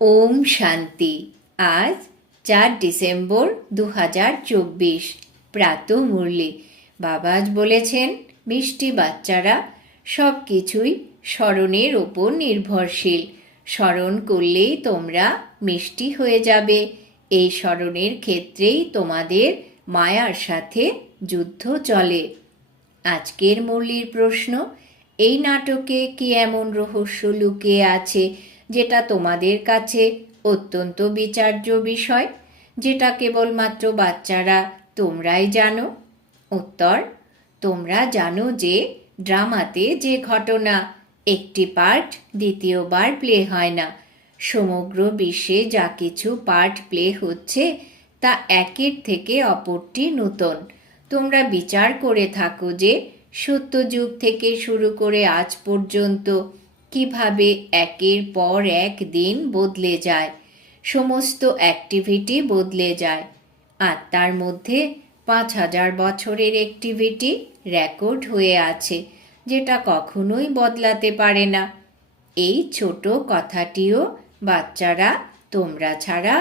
ওম শান্তি। আজ 4 ডিসেম্বর 2024 প্রাতঃ মুরলি। বাবা আজ বলেছেন, মিষ্টি বাচ্চারা সব কিছুই স্মরণের ওপর নির্ভরশীল। স্মরণ করলেই তোমরা মিষ্টি হয়ে যাবে। এই স্মরণের ক্ষেত্রেই তোমাদের মায়ার সাথে যুদ্ধ চলে। আজকের মুরলির প্রশ্ন, এই নাটকে কি এমন রহস্য লুকিয়ে আছে যেটা তোমাদের কাছে অত্যন্ত বিচার্য বিষয়, যেটা কেবলমাত্র বাচ্চারা তোমরাই জানো? উত্তর, তোমরা জানো যে ড্রামাতে যে ঘটনা একটি পার্ট দ্বিতীয়বার প্লে হয় না। সমগ্র বিশ্বে যা কিছু পার্ট প্লে হচ্ছে তা একের থেকে অপরটি নূতন। তোমরা বিচার করে থাকো যে সত্যযুগ থেকে শুরু করে আজ পর্যন্ত কিভাবে একের পর এক দিন বদলে যায়, সমস্ত অ্যাক্টিভিটি বদলে যায়। আত্মার মধ্যে 5000 বছরের অ্যাক্টিভিটি রেকর্ড হয়ে আছে, যেটা কখনোই বদলাতে পারে না। এই ছোট কথাটিও বাচ্চারা তোমরা ছাড়া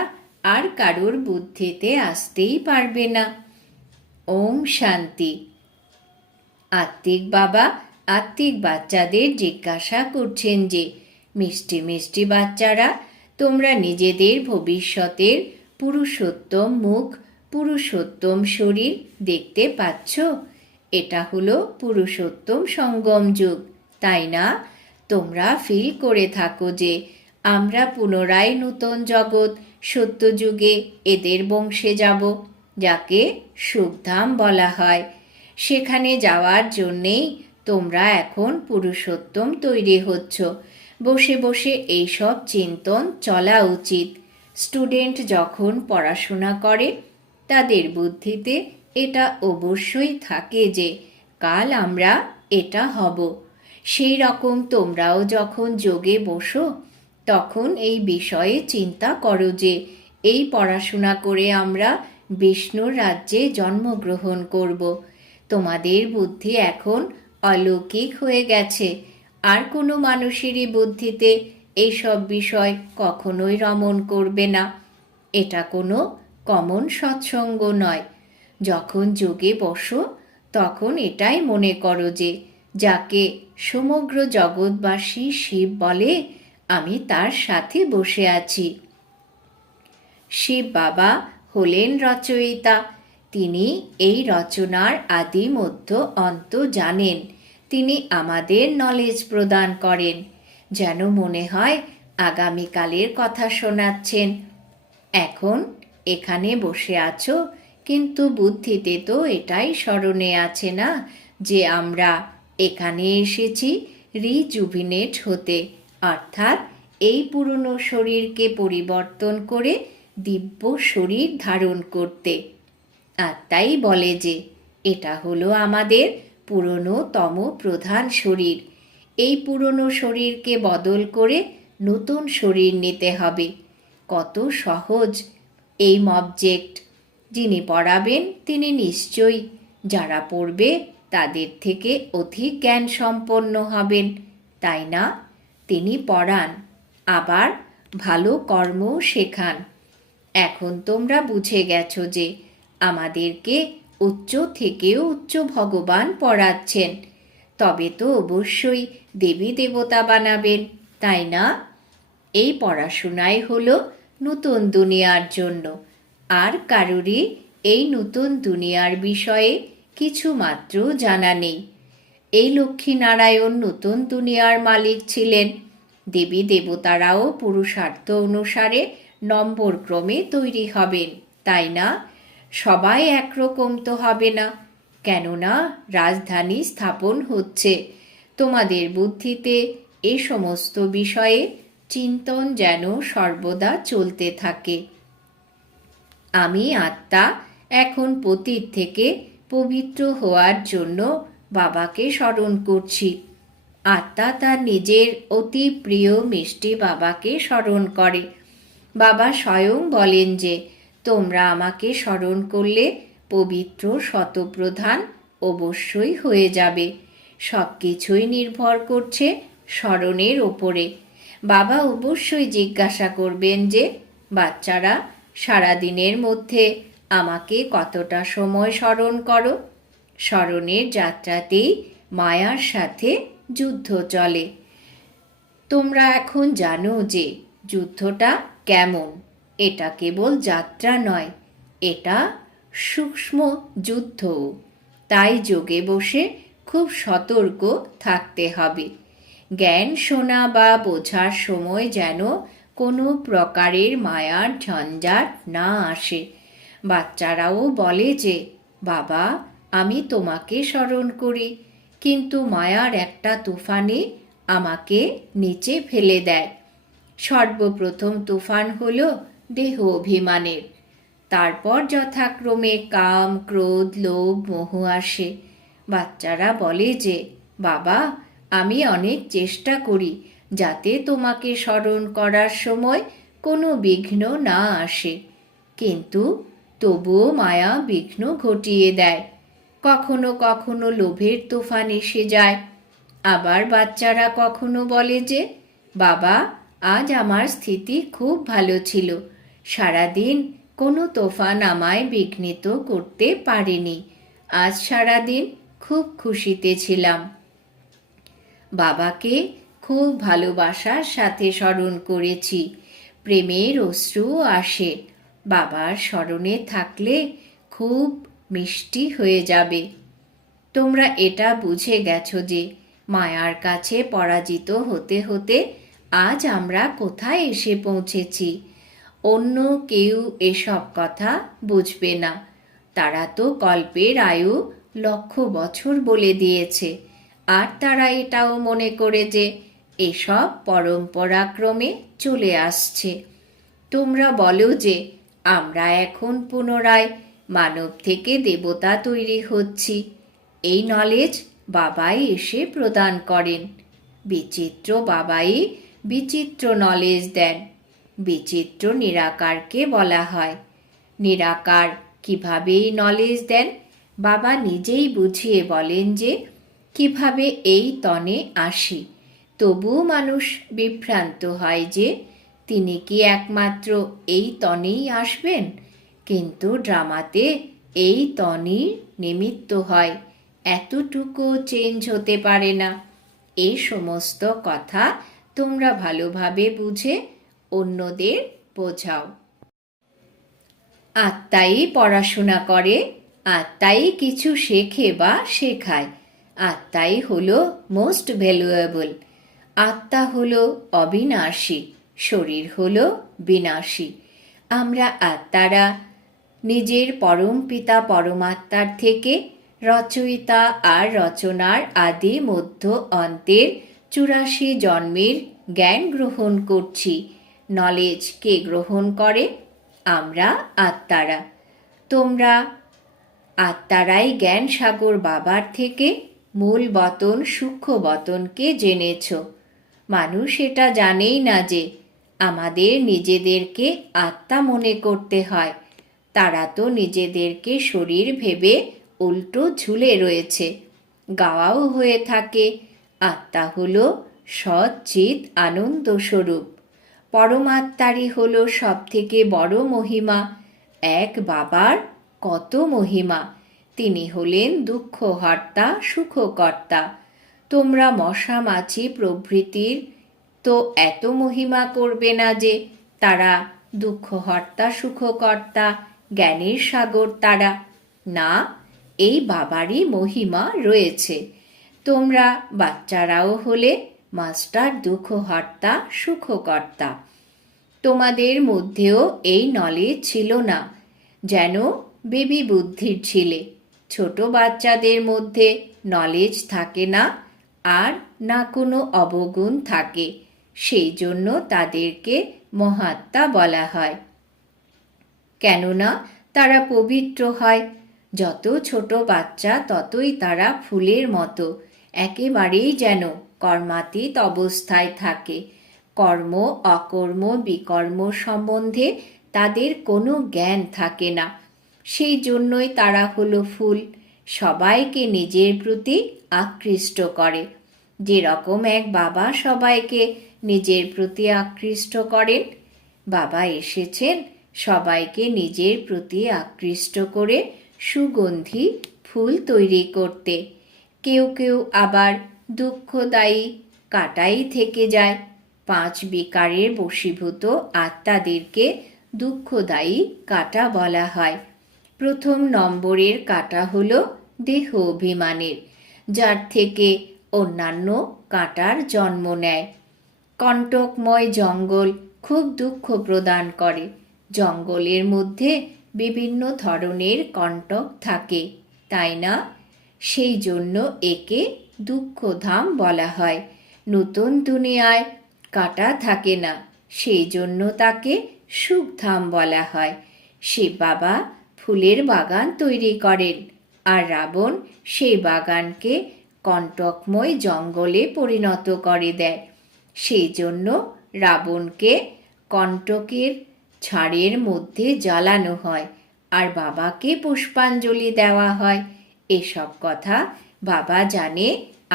আর কারোর বুদ্ধিতে আসতেই পারবে না। ওম শান্তি। আত্মিক বাবা আত্মিক বাচ্চাদের জিজ্ঞাসা করছেন যে, মিষ্টি মিষ্টি বাচ্চারা, তোমরা নিজেদের ভবিষ্যতের পুরুষোত্তম মুখ, পুরুষোত্তম শরীর দেখতে পাচ্ছ? এটা হলো পুরুষোত্তম সঙ্গম যুগ, তাই না? তোমরা ফিল করে থাকো যে আমরা পুনরায় নূতন জগৎ সত্যযুগে এদের বংশে যাব, যাকে সুখধাম বলা হয়। সেখানে যাওয়ার জন্যেই তোমরা এখন পুরুষোত্তম তৈরি হচ্ছ। বসে বসে এইসব চিন্তন চলা উচিত। স্টুডেন্ট যখন পড়াশোনা করে তাদের বুদ্ধিতে এটা অবশ্যই থাকে যে কাল আমরা এটা হব। সেই রকম তোমরাও যখন যোগে বসো তখন এই বিষয়ে চিন্তা করো যে এই পড়াশোনা করে আমরা বিষ্ণুর রাজ্যে জন্মগ্রহণ করব। তোমাদের বুদ্ধি এখন অলৌকিক হয়ে গেছে। আর কোনো মানুষেরই বুদ্ধিতে এইসব বিষয় কখনোই রমণ করবে না। এটা কোনো কমন সৎসঙ্গ নয়। যখন যোগে বসো তখন এটাই মনে করো যে যাকে সমগ্র জগৎবাসী শিব বলে, আমি তার সাথে বসে আছি। শিব বাবা হলেন রচয়িতা। তিনি এই রচনার আদি মধ্য অন্ত জানেন। তিনি আমাদের নলেজ প্রদান করেন, যেন মনে হয় আগামীকালের কথা শোনাচ্ছেন। এখন এখানে বসে আছো, কিন্তু বুদ্ধিতে তো এটাই স্মরণে আছে না যে আমরা এখানে এসেছি রিজুভিনেট হতে, অর্থাৎ এই পুরনো শরীরকে পরিবর্তন করে দিব্য শরীর ধারণ করতে। আত্মাই বলে যে এটা হলো আমাদের পুরনোতম প্রধান শরীর। এই পুরনো শরীরকে বদল করে নতুন শরীর নিতে হবে। কত সহজ এই অবজেক্ট। যিনি পড়াবেন তিনি নিশ্চয়ই যারা পড়বে তাদের থেকে অধিক জ্ঞান সম্পন্ন হবেন, তাই না? তিনি পড়ান, আবার ভালো কর্ম শেখান। এখন তোমরা বুঝে গেছো যে আমাদেরকে উচ্চ থেকেও উচ্চ ভগবান পড়াচ্ছেন। তবে তো অবশ্যই দেবী দেবতা বানাবেন, তাই না? এই পড়াশোনাই হলো নতুন দুনিয়ার জন্য। আর কারোরই এই নতুন দুনিয়ার বিষয়ে কিছু মাত্র জানা নেই। এই লক্ষ্মীনারায়ণ নতুন দুনিয়ার মালিক ছিলেন। দেবী দেবতারাও পুরুষার্থ অনুসারে নম্বর ক্রমে তৈরি হবেন, তাই না? সবাই একরকম তো হবে না, কেননা রাজধানী স্থাপন হচ্ছে। তোমাদের বুদ্ধিতে এ সমস্ত বিষয়ে চিন্তন যেন সর্বদা চলতে থাকে। আমি আত্মা এখন পতীত থেকে পবিত্র হওয়ার জন্য বাবাকে স্মরণ করছি। আত্মা তার নিজের অতি প্রিয় মিষ্টি বাবাকে স্মরণ করে। বাবা স্বয়ং বলেন যে তোমরা আমাকে স্মরণ করলে পবিত্র শতপ্রধান অবশ্যই হয়ে যাবে। সব কিছুই নির্ভর করছে স্মরণের ওপরে। বাবা অবশ্যই জিজ্ঞাসা করবেন যে বাচ্চারা সারাদিনের মধ্যে আমাকে কতটা সময় স্মরণ করো। স্মরণের যাত্রাতেই মায়ার সাথে যুদ্ধ চলে। তোমরা এখন জানো যে যুদ্ধটা কেমন। এটা কেবল যাত্রা নয়, এটা সূক্ষ্ম যুদ্ধ। তাই যোগে বসে খুব সতর্ক থাকতে হবে। জ্ঞান শোনা বা বোঝার সময় যেন কোনো প্রকারের মায়ার ঝঞ্ঝাট না আসে। বাচ্চারাও বলে যে বাবা, আমি তোমাকে স্মরণ করি, কিন্তু মায়ার একটা তুফানে আমাকে নিচে ফেলে দেয়। সর্বপ্রথম তুফান হলো দেহ অভিমানের, তারপর যথাক্রমে কাম, ক্রোধ, লোভ, মোহ আসে। বাচ্চারা বলে যে বাবা, আমি অনেক চেষ্টা করি যাতে তোমাকে স্মরণ করার সময় কোনো বিঘ্ন না আসে, কিন্তু তবুও মায়া বিঘ্ন ঘটিয়ে দেয়। কখনো কখনো লোভের তুফান এসে যায়। আবার বাচ্চারা কখনো বলে যে বাবা, আজ আমার স্থিতি খুব ভালো ছিল, সারাদিন কোনো তুফান আমায় বিঘ্নিত করতে পারেনি, আজ সারাদিন খুব খুশিতে ছিলাম। বাবাকে খুব ভালোবাসার সাথে স্মরণ করেছি, প্রেমের অশ্রু আসে। বাবার স্মরণে থাকলে খুব মিষ্টি হয়ে যাবে। তোমরা এটা বুঝে গেছো যে মায়ার কাছে পরাজিত হতে হতে আজ আমরা কোথায় এসে পৌঁছেছি। অন্য কেউ এসব কথা বুঝবে না। তারা তো কল্পের আয়ু 1,00,000 বছর বলে দিয়েছে, আর তারা এটাও মনে করে যে এসব পরম্পরাক্রমে চলে আসছে। তোমরা বলো যে আমরা এখন পুনরায় মানব থেকে দেবতা তৈরি হচ্ছি। এই নলেজ বাবাই এসে প্রদান করেন। বিচিত্র বাবাই বিচিত্র নলেজ দেন। বিচিত্র নিরাকারকে বলা হয়। নিরাকার কিভাবে এই নলেজ দেন বাবা নিজেই বুঝিয়ে বলেন যে কিভাবে এই তনে আসি। তবুও মানুষ বিভ্রান্ত হয় যে তিনি কি একমাত্র এই তনেই আসবেন, কিন্তু ড্রামাতে এই তনই নিমিত্ত হয়, এতটুকু চেঞ্জ হতে পারে না। এই সমস্ত কথা তোমরা ভালোভাবে বুঝে অন্যদের বোঝাও। আত্মাই পড়াশোনা করে, আত্মাই কিছু শেখে বা শেখায়। আত্মাই হলো মোস্ট ভ্যালুয়েবল। আত্মা হলো অবিনাশী, শরীর হলো বিনাশী। আমরা আত্মারা নিজের পরম পিতা পরমাত্মার থেকে রচয়িতা আর রচনার আদি মধ্য অন্তের 84 জন্মের জ্ঞান গ্রহণ করছি। নলেজ কে গ্রহণ করে? আমরা আত্মারা। তোমরা আত্মারাই জ্ঞান সাগর বাবার থেকে মূল বতন সূক্ষ্ম বতনকে জেনেছ। মানুষ এটা জানেই না যে আমাদের নিজেদেরকে আত্মা মনে করতে হয়। তারা তো নিজেদেরকে শরীর ভেবে উল্টো ঝুলে রয়েছে। গাওয়াও হয়ে থাকে, আত্মা হলো সৎ চিৎ আনন্দ স্বরূপ। পরমাত্মারই হলো সব থেকে বড় মহিমা। এক বাবার কত মহিমা! তিনি হলেন দুঃখহর্তা, সুখকর্তা। তোমরা মশা মাছি প্রভৃতির তো এত মহিমা করবে না যে তারা দুঃখহর্তা, সুখকর্তা, জ্ঞানের সাগর তারা। না, এই বাবারই মহিমা রয়েছে। তোমরা বাচ্চারাও হলে মাস্টার দুঃখহর্তা, সুখকর্তা। তোমাদের মধ্যেও এই নলেজ ছিল না, যেন বেবি বুদ্ধির ছিলে। ছোট বাচ্চাদের মধ্যে নলেজ থাকে না, আর না কোনো অবগুণ থাকে, সেই জন্য তাদেরকে মহাত্মা বলা হয়। কেননা তারা পবিত্র হয়। যত ছোট বাচ্চা ততই তারা ফুলের মতো, একেবারেই যেন কর্মাতীত অবস্থায় থাকে। কর্ম, অকর্ম, বিকর্ম সম্বন্ধে তাদের কোনো জ্ঞান থাকে না। সেই জন্যই তারা হলো ফুল, সবাইকে নিজের প্রতি আকৃষ্ট করে। যেরকম এক বাবা সবাইকে নিজের প্রতি আকৃষ্ট করেন। বাবা এসেছেন সবাইকে নিজের প্রতি আকৃষ্ট করে সুগন্ধি ফুল তৈরি করতে। কেউ কেউ আবার দুঃখদায়ী কাটাই থেকে যায়। 5 বিকারের বশীভূত আত্মাদেরকে দুঃখদায়ী কাটা বলা হয়। প্রথম নম্বরের কাঁটা হলো দেহ অভিমানের, যার থেকে অন্যান্য কাঁটার জন্ম নেয়। কণ্টকময় জঙ্গল খুব দুঃখ প্রদান করে। জঙ্গলের মধ্যে বিভিন্ন ধরনের কণ্টক থাকে, তাই না? সেই জন্য একে দুঃখধাম বলা হয়। নতুন দুনিয়ায় কাঁটা থাকে না, সেই জন্য তাকে সুখধাম বলা হয়। শিব বাবা ফুলের বাগান তৈরি করেন, আর রাবণ সেই বাগানকে কণ্টকময় জঙ্গলে পরিণত করে দেয়। সেই জন্য রাবণকে কণ্টকের ঝাড়ের মধ্যে জ্বালানো হয়, আর বাবাকে পুষ্পাঞ্জলি দেওয়া হয়। এসব কথা বাবা জানে,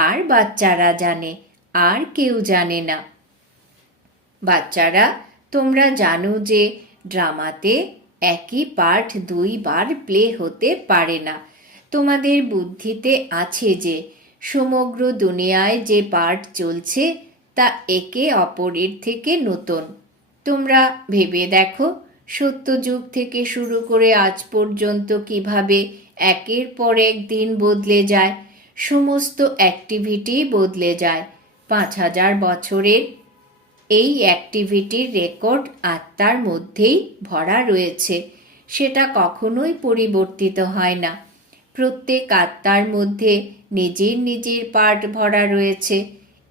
আর বাচ্চারা জানে, আর কেউ জানে না। বাচ্চারা, তোমরা জানো যে ড্রামাতে একই পার্ট 2 বার প্লে হতে পারে না। তোমাদের বুদ্ধিতে আছে যে সমগ্র দুনিয়ায় যে পার্ট চলছে তা একে অপরের থেকে নতুন। তোমরা ভেবে দেখো, সত্যযুগ থেকে শুরু করে আজ পর্যন্ত কিভাবে একের পর এক দিন বদলে যায়, সমস্ত অ্যাক্টিভিটি বদলে যায়। 5000 বছরের এই অ্যাক্টিভিটির রেকর্ড আত্মার মধ্যেই ভরা রয়েছে, সেটা কখনোই পরিবর্তিত হয় না। প্রত্যেক আত্মার মধ্যে নিজের নিজের পার্ট ভরা রয়েছে।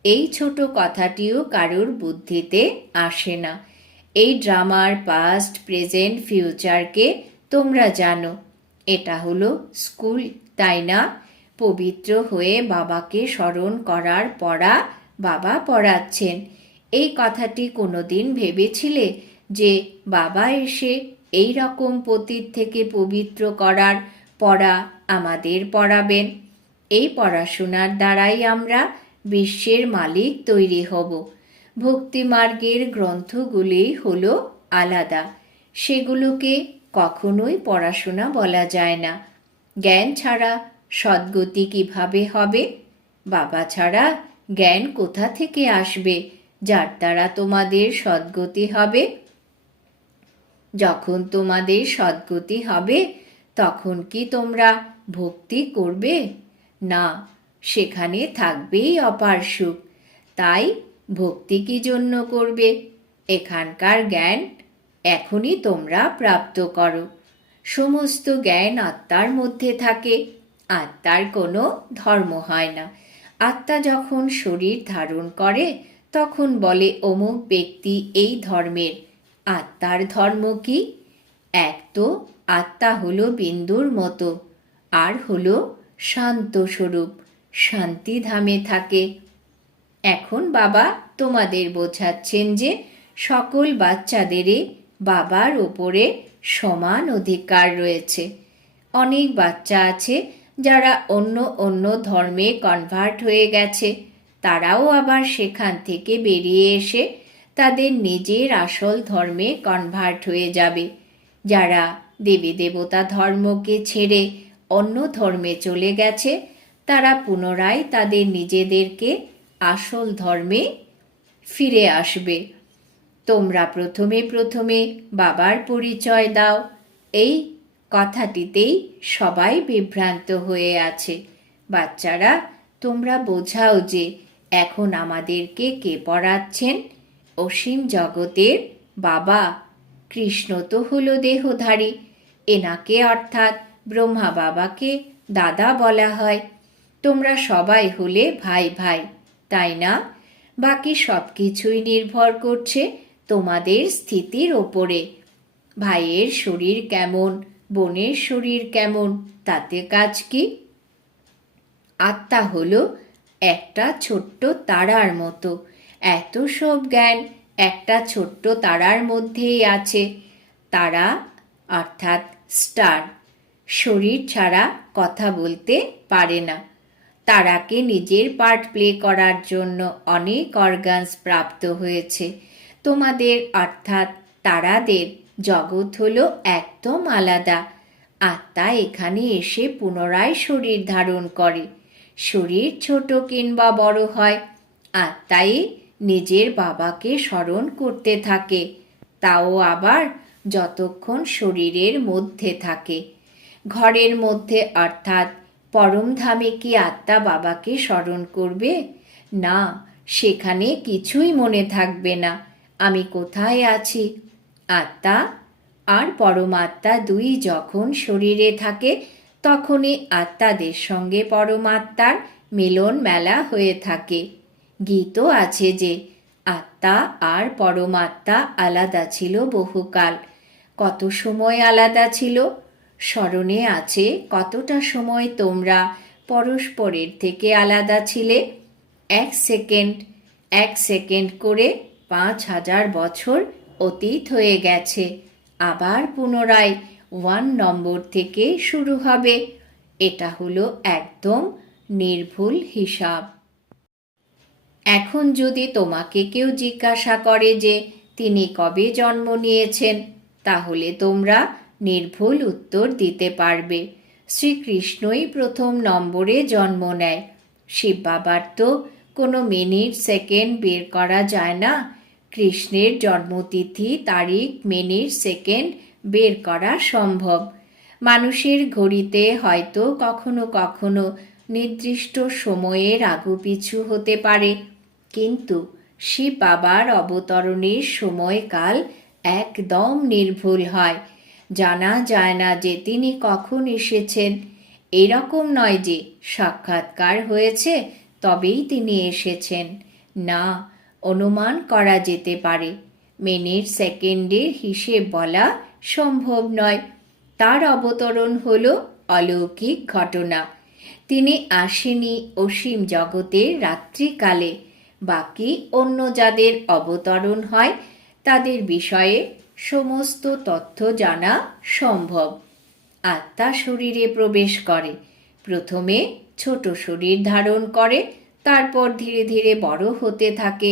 এই ছোট কথাটিও কারোর বুদ্ধিতে আসে না। এই ড্রামার পাস্ট, প্রেজেন্ট, ফিউচারকে তোমরা জানো। এটা হলো স্কুল, তাই না? পবিত্র হয়ে বাবাকে স্মরণ করার পড়া বাবা পড়াচ্ছেন। এই কথাটি কোনোদিন ভেবেছিলে যে বাবা এসে এই রকম পতীত থেকে পবিত্র করার পড়া আমাদের পড়াবেন? এই পড়াশোনার দ্বারাই আমরা বিশ্বের মালিক তৈরি হব। ভক্তিমার্গের গ্রন্থগুলি হলো আলাদা, সেগুলোকে কখনোই পড়াশোনা বলা যায় না। জ্ঞান ছাড়া সদ্গতি কিভাবে হবে? বাবা ছাড়া জ্ঞান কোথা থেকে আসবে যার দ্বারা তোমাদের সদ্গতি হবে? যখন তোমাদের সদ্গতি হবে তখন কি তোমরা ভক্তি করবে? না, সেখানে থাকবেই অপার সুখ। তাই ভক্তি কি জন্য করবে? এখানকার জ্ঞান এখনই তোমরা প্রাপ্ত করো। সমস্ত জ্ঞান আত্মার মধ্যে থাকে। আত্মার কোনো ধর্ম হয় না। আত্মা যখন শরীর ধারণ করে তখন বলে অমুক ব্যক্তি এই ধর্মের। আত্মার ধর্ম কি? এক তো আত্মা হলো বিন্দুর মতো, আর হলো শান্ত স্বরূপ, শান্তিধামে থাকে। এখন বাবা তোমাদের বোঝাচ্ছেন যে সকল বাচ্চাদেরই বাবার ওপরে সমান অধিকার রয়েছে। অনেক বাচ্চা আছে যারা অন্য অন্য ধর্মে কনভার্ট হয়ে গেছে। তারাও আবার সেখান থেকে বেরিয়ে এসে তাদের নিজের আসল ধর্মে কনভার্ট হয়ে যাবে। যারা দেবী দেবতা ধর্মকে ছেড়ে অন্য ধর্মে চলে গেছে তারা পুনরায় তাদের নিজেদেরকে আসল ধর্মে ফিরে আসবে। তোমরা প্রথমে প্রথমে বাবার পরিচয় দাও। এই কথাটিতেই সবাই বিভ্রান্ত হয়ে আছে। বাচ্চারা, তোমরা বোঝাও যে এখন আমাদেরকে কে পড়াচ্ছেন? অসীম জগতের বাবা। কৃষ্ণ তো হলো দেহধারী। এনাকে অর্থাৎ ব্রহ্মা বাবাকে দাদা বলা হয়। তোমরা সবাই হলে ভাই ভাই, তাই না? বাকি সব কিছুই নির্ভর করছে তোমাদের স্থিতির ওপরে। ভাইয়ের শরীর কেমন, বোনের শরীর কেমন, তাতে কাজ কি? আত্মা হলো একটা ছোট্ট তারার মতো। এত সব জ্ঞান একটা ছোট্ট তারার মধ্যেই আছে। তারা অর্থাৎ স্টার শরীর ছাড়া কথা বলতে পারে না। তারাকে নিজের পার্ট প্লে করার জন্য অনেক অর্গানস প্রাপ্ত হয়েছে। তোমাদের অর্থাৎ তারাদের জগৎ হলো একদম আলাদা। আত্মা এখানে এসে পুনরায় শরীর ধারণ করে। শরীর ছোট কিংবা বড় হয়, আত্মাই নিজের বাবাকে স্মরণ করতে থাকে, তাও আবার যতক্ষণ শরীরের মধ্যে থাকে। ঘরের মধ্যে অর্থাৎ পরমধামে কি আত্মা বাবাকে স্মরণ করবে? না, সেখানে কিছুই মনে থাকবে না আমি কোথায় আছি। আত্মা আর পরমাত্মা দুই যখন শরীরে থাকে, তখনই আত্মাদের সঙ্গে পরমাত্মার মিলন মেলা হয়ে থাকে। গীতও আছে যে আত্মা আর পরমাত্মা আলাদা ছিল বহুকাল। কত সময় আলাদা ছিল? স্মরণে আছে কতটা সময় তোমরা পরস্পরের থেকে আলাদা ছিলে? 1 সেকেন্ড 1 সেকেন্ড করে 5000 বছর অতীত হয়ে গেছে। আবার পুনরায় 1 নম্বর থেকে শুরু হবে। এটা হলো একদম নির্ভুল হিসাব। এখন যদি তোমাকে কেউ জিজ্ঞাসা করে যে তিনি কবে জন্ম নিয়েছেন, তাহলে তোমরা নির্ভুল উত্তর দিতে পারবে। শ্রীকৃষ্ণই প্রথম নম্বরে জন্ম নেয়। শিব বাবার তো কোনো মিনিট সেকেন্ড বের করা যায় না। কৃষ্ণের জন্মতিথি, তারিখ, মিনিট, সেকেন্ড বের করা সম্ভব। মানুষের ঘড়িতে হয়তো কখনো কখনো নির্দিষ্ট সময়ের আগুপিছু হতে পারে, কিন্তু শিব বাবার অবতরণের সময়কাল একদম নির্ভুল হয়। জানা যায় না যে তিনি কখন এসেছেন। এরকম নয় যে সাক্ষাৎকার হয়েছে তবেই তিনি এসেছেন। না, অনুমান করা যেতে পারে। মিনিট সেকেন্ডের হিসেব বলা সম্ভব নয়। তার অবতরণ হলো অলৌকিক ঘটনা। তিনি আসেনি অসীম জগতের রাত্রিকালে। বাকি অন্য যাদের অবতরণ হয় তাদের বিষয়ে সমস্ত তথ্য জানা সম্ভব। আত্মা শরীরে প্রবেশ করে, প্রথমে ছোট শরীর ধারণ করে, তারপর ধীরে ধীরে বড় হতে থাকে।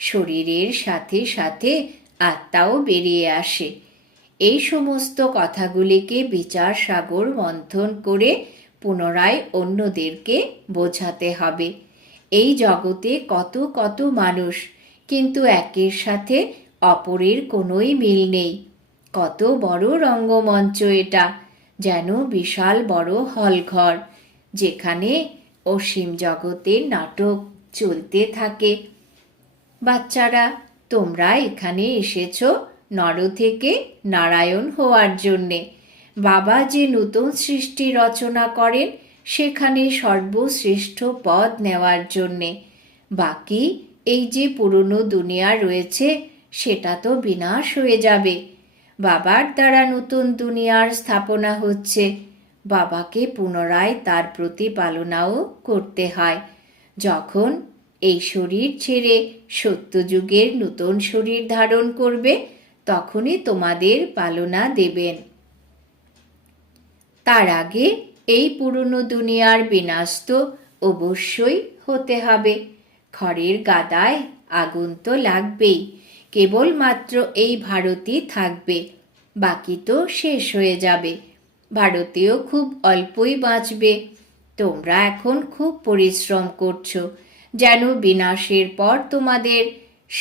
শরীরের সাথে সাথে আত্মাও বেরিয়ে আসে। এই সমস্ত কথাগুলিকে বিচার সাগর মন্থন করে পুনরায় অন্যদেরকে বোঝাতে হবে। এই জগতে কত কত মানুষ, কিন্তু একের সাথে অপরের কোনোই মিল নেই। কত বড় রঙ্গমঞ্চ এটা, যেন বিশাল বড় হলঘর, যেখানে অসীম জগতের নাটক চলতে থাকে। বাচ্চারা, তোমরা এখানে এসেছো নর থেকে নারায়ণ হওয়ার জন্যে। বাবা যে নতুন সৃষ্টি রচনা করেন সেখানে সর্বশ্রেষ্ঠ পদ নেওয়ার জন্যে। বাকি এই যে পুরনো দুনিয়া রয়েছে সেটা তো বিনাশ হয়ে যাবে। বাবার দ্বারা নতুন দুনিয়ার স্থাপনা হচ্ছে। বাবাকে পুনরায় তার প্রতিপালনাও করতে হয়। যখন এই শরীর ছেড়ে সত্যযুগের নতুন শরীর ধারণ করবে, তখনই তোমাদের পালনা দেবেন। তার আগে এই পুরনো দুনিয়ার বিনাশ তো অবশ্যই হতে হবে। খড়ের গাদায় আগুন তো লাগবেই। কেবলমাত্র এই ভারতই থাকবে, বাকি তো শেষ হয়ে যাবে। ভারতেও খুব অল্পই বাঁচবে। তোমরা এখন খুব পরিশ্রম করছো, যেন বিনাশের পর তোমাদের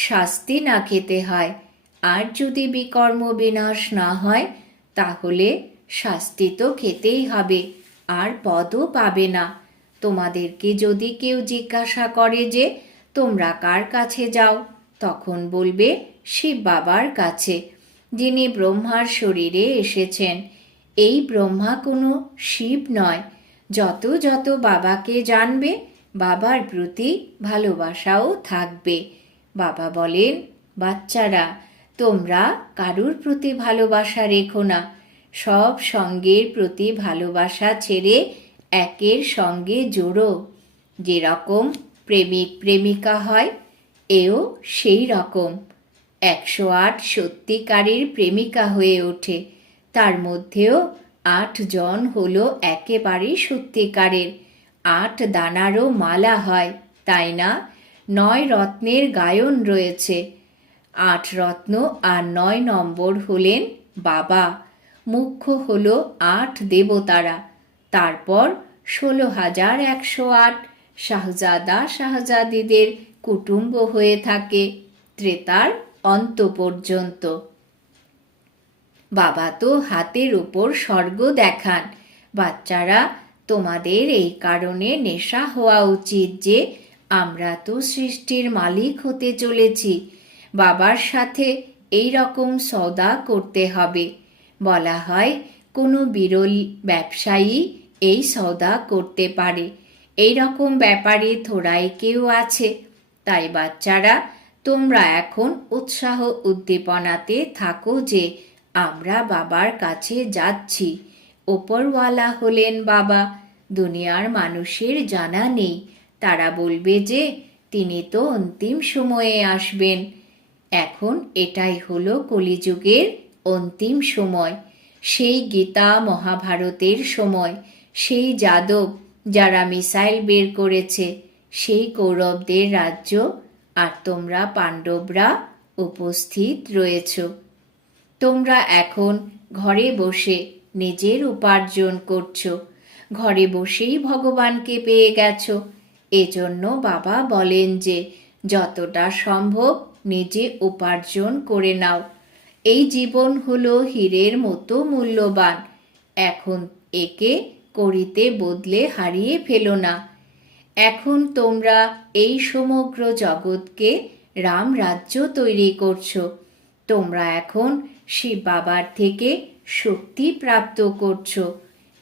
শাস্তি না খেতে হয়। আর যদি বিকর্ম বিনাশ না হয়, তাহলে শাস্তি তো খেতেই হবে, আর পদও পাবে না। তোমাদেরকে যদি কেউ জিজ্ঞাসা করে যে তোমরা কার কাছে যাও, তখন বলবে শিব বাবার কাছে, যিনি ব্রহ্মার শরীরে এসেছেন। এই ব্রহ্মা কোনো শিব নয়। যত যত বাবাকে জানবে, বাবার প্রতি ভালোবাসাও থাকবে। বাবা বলেন, বাচ্চারা, তোমরা কারুর প্রতি ভালোবাসা রেখো না। সব সঙ্গের প্রতি ভালোবাসা ছেড়ে একের সঙ্গে জোড়ো। যেরকম প্রেমিক প্রেমিকা হয়, এও সেই রকম। 108 সত্যিকারের প্রেমিকা হয়ে ওঠে। তার মধ্যেও 8 জন হলো একেবারে সত্যিকারের, 8 দানারও মালা হয়, তাই না? 9 রত্নের গায়ন রয়েছে। 8 রত্ন আর 9 নম্বর হলেন বাবা। মুখ্য হল 8 দেবতারা। তারপর 16,108 শাহজাদা শাহজাদিদের কুটুম্ব হয়ে থাকে ত্রেতার অন্ত পর্যন্ত। বাবা তো হাতের উপর স্বর্গ দেখান। বাচ্চারা, তোমাদের এই কারণে নেশা হওয়া উচিত যে আমরা তো সৃষ্টির মালিক হতে চলেছি। বাবার সাথে এই রকম সওদা করতে হবে। বলা হয় কোনো বিরল ব্যবসায়ী এই সওদা করতে পারে। এই রকম ব্যাপারে থোড়াই কেউ আছে। তাই বাচ্চারা, তোমরা এখন উৎসাহ উদ্দীপনাতে থাকো যে আমরা বাবার কাছে যাচ্ছি। ওপরওয়ালা হলেন বাবা। দুনিয়ার মানুষের জানা নেই। তারা বলবে যে তিনি তো অন্তিম সময়ে আসবেন। এখন এটাই হলো কলিযুগের অন্তিম সময়। সেই গীতা মহাভারতের সময়, সেই যাদব যারা মিসাইল বের করেছে, সেই কৌরবদের রাজ্য, আর তোমরা পাণ্ডবরা উপস্থিত রয়েছ। তোমরা এখন ঘরে বসে নিজের উপার্জন করছো। ঘরে বসেই ভগবানকে পেয়ে গেছো। এজন্য বাবা বলেন যে যতটা সম্ভব নিজে উপার্জন করে নাও। এই জীবন হলো হীরের মতো মূল্যবান। এখন একে করিতে বদলে হারিয়ে ফেলো না। এখন তোমরা এই সমগ্র জগৎকে রাম রাজ্য তৈরি করছো। তোমরা এখন শিব বাবার থেকে শক্তি প্রাপ্ত করছো।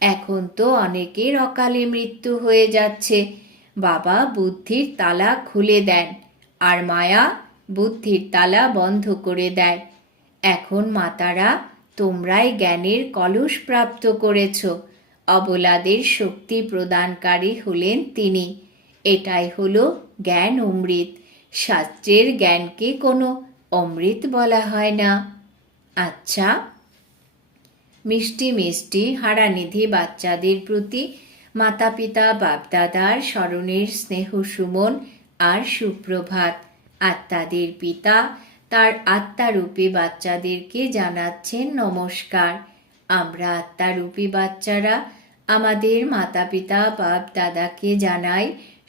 এখন তো অনেকের অকালে মৃত্যু হয়ে যাচ্ছে। বাবা বুদ্ধির তালা খুলে দেন, আর মায়া বুদ্ধির তালা বন্ধ করে দেয়। এখন মাতারা, তোমরাই জ্ঞানের কলস প্রাপ্ত করেছ। অবলাদের শক্তি প্রদানকারী হলেন তিনি। এটাই হলো জ্ঞান অমৃত। শাস্ত্রের জ্ঞানকে কোনো অমৃত বলা হয় না। আচ্ছা, মিষ্টি মিষ্টি হারানিধি বাচ্চাদের প্রতি মাতা পিতা বাপদাদার স্মরণের স্নেহ সুমন আর সুপ্রভাত। আত্মাদের পিতা তার আত্মারূপী বাচ্চাদেরকে জানাচ্ছেন নমস্কার। আমরা আত্মারূপী বাচ্চারা আমাদের মাতা পিতা বাপ দাদাকে জানাই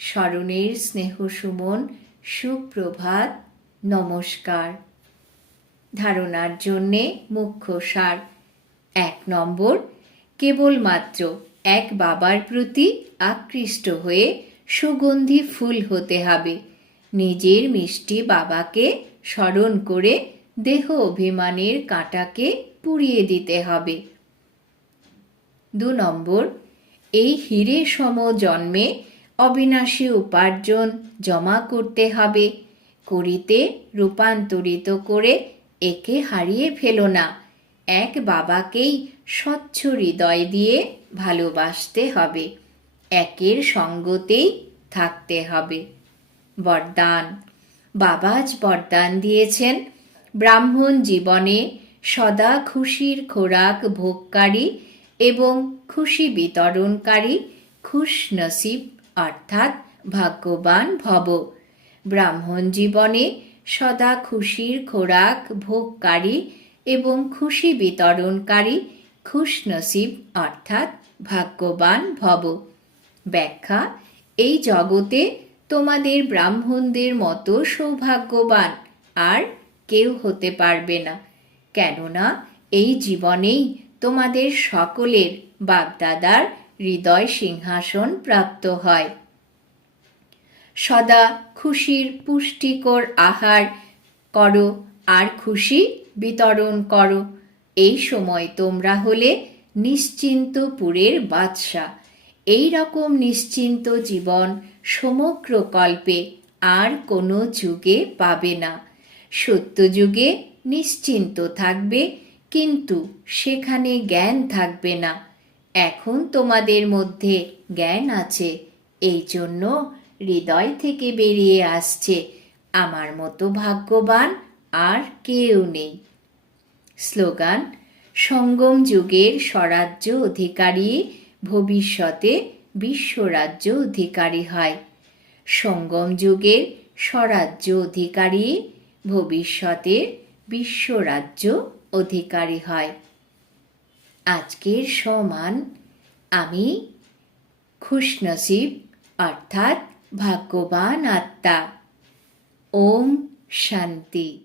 স্মরণের স্নেহ সুমন, সুপ্রভাত, নমস্কার। ধারণার জন্যে মুখ্য সার। 1 নম্বর, কেবলমাত্র এক বাবার প্রতি আকৃষ্ট হয়ে সুগন্ধি ফুল হতে হবে। নিজের মিষ্টি বাবাকে স্মরণ করে দেহ অভিমানের কাঁটাকে পুড়িয়ে দিতে হবে। 2 নম্বর, এই হীরে সম জন্মে অবিনাশী উপার্জন জমা করতে হবে। করিতে রূপান্তরিত করে একে হারিয়ে ফেলো না। এক বাবাকেই স্বচ্ছ হৃদয় দিয়ে ভালোবাসতে হবে। একের সঙ্গতেই থাকতে হবে। বরদান। বাবা আজ বরদান দিয়েছেন, ব্রাহ্মণ জীবনে সদা খুশির খোরাক ভোগকারী এবং খুশি বিতরণকারী খুশনসিব অর্থাৎ ভাগ্যবান ভব। ব্রাহ্মণ জীবনে সদা খুশির খোরাক ভোগকারী এবং খুশি বিতরণকারী খুশনসিব অর্থাৎ ভাগ্যবান ভব। ব্যাখ্যা: এই জগতে তোমাদের ব্রাহ্মণদের মতো সৌভাগ্যবান আর কেউ হতে পারবে না, কেননা এই জীবনেই তোমাদের সকলের বাপদাদার হৃদয় সিংহাসন প্রাপ্ত হয়। সদা খুশির পুষ্টিকর আহার করো আর খুশি বিতরণ করো। এই সময় তোমরা হলে নিশ্চিন্তপুরের বাদশা। এই রকম নিশ্চিন্ত জীবন সমগ্র কল্পে আর কোনো যুগে পাবে না। সত্যযুগে নিশ্চিন্ত থাকবে, কিন্তু সেখানে জ্ঞান থাকবে না। এখন তোমাদের মধ্যে জ্ঞান আছে, এই জন্য হৃদয় থেকে বেরিয়ে আসছে, আমার মতো ভাগ্যবান আর কেউ নেই। স্লোগান: সঙ্গম যুগের স্বরাজ্য অধিকারী, ভবিষ্যতে বিশ্বরাজ্য অধিকারী হয়। সঙ্গম যুগের স্বরাজ্য অধিকারী ভবিষ্যতের বিশ্বরাজ্য অধিকারী হয়। আজকের সমান আমি খুশনসিব অর্থাৎ ভাগ্যবান আত্মা। ওম শান্তি।